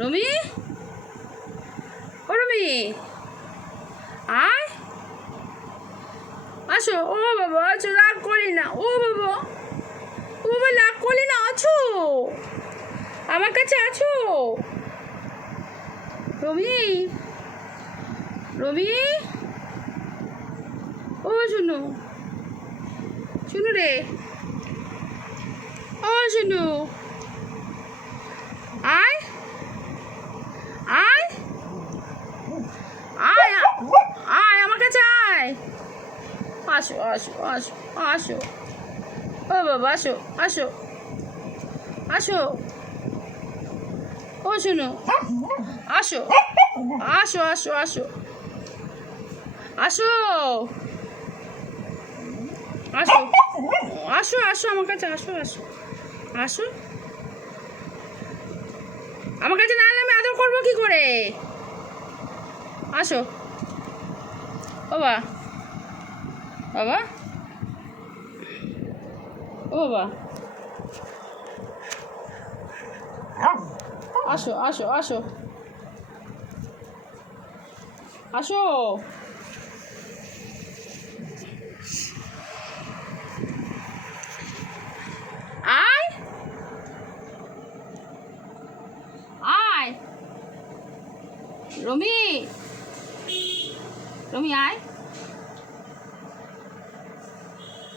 রমি, ও রমি, আয়, আসো। ও বাবা, আছো, রাগ করি না। ও বাবা, ও বাবা, রাগ করি না, আছো, আমার কাছে আছো। রমি, রমি, ও শুনু, শুনু রে, ও শুনু, আয়, আয়, আয়, আয় আমার কাছে আয়। আসো, আসো, আসো, আসো, ও বাবা, আসো, আসো, আসো, ও শুনো, আসো, আসো, আসো, আসো, আসো, আসো, আসো, আসো আমার কাছে, আসো, আসো, আসো, আমার কাছে না এলে আমি আদর করবো কি করে? আসো বাবা, বাবা, ও বাবা, আসো, আসো, আসো, আসো, আয়, আয়, রমি, রমি, আয়,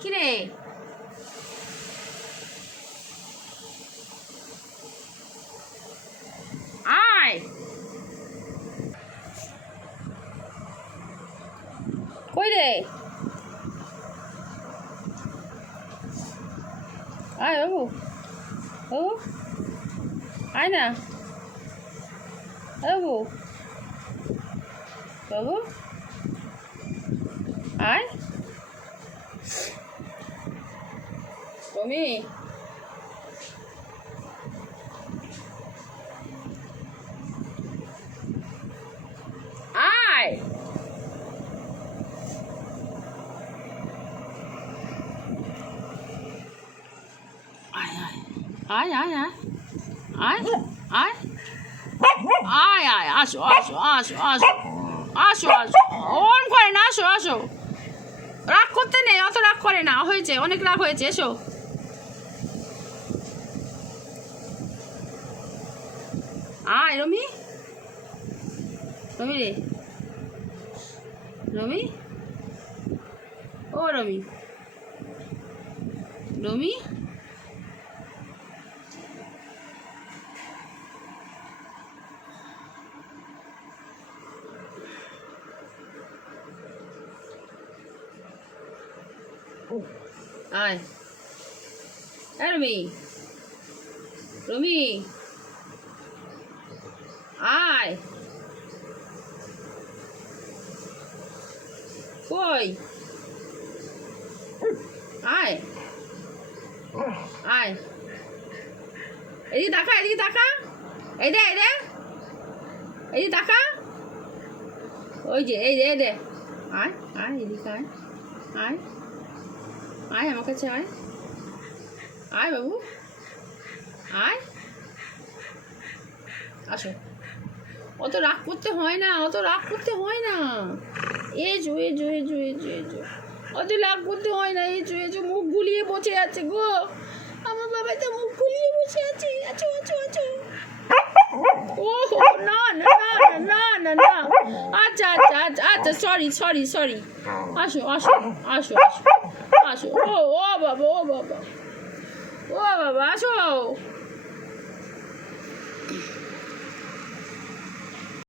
কিরে, আয়, কই রে, আয় বাবু, ও আয় না, বাবু, বাবু, আয়, রমি, আয়, আয়, আয়, আয়, আয়, আয়, আয়, আয়, আসো, আসো, আসো, আসো, আসো, আসো, ওরম করে না, আসো, আসো, রাগ করতে নেই, অত রাগ করে না, হয়েছে, অনেক রাগ হয়েছে, এসো। আয় রমি, রমি রে, রমি, ও রমি, রমি, আয়, রমি, রমি, আয়, কই, আয়, আয়, এদিকে তাকা, এদিকে তাকা, এই দে, এই দে, এদিকে তাকা, ওই যে, এই দে, এই দে, আয়, আয়, এদিকে আয়, আয়, আয় আমার কাছে আয়, আয় বাবু, আয়, আসো, অত রাগ করতে হয় না, অত রাগ করতে হয় না, এজো, এজো, এজো, এজো, এজো, অত রাগ করতে হয় না, এজো, এজো, মুখ গুলিয়ে বসে আছে গো, আমার বাবা তো মুখ গুলিয়ে বসে আছে, আছো, আছো, আছো, ও না না না না না না, আচ্ছা, আচ্ছা, আচ্ছা, আচ্ছা, সরি, সরি, সরি, আসো, আসো, আসো, আসো, আসো, ও ও বাবা, ও বাবা, ও বাবা, আসো।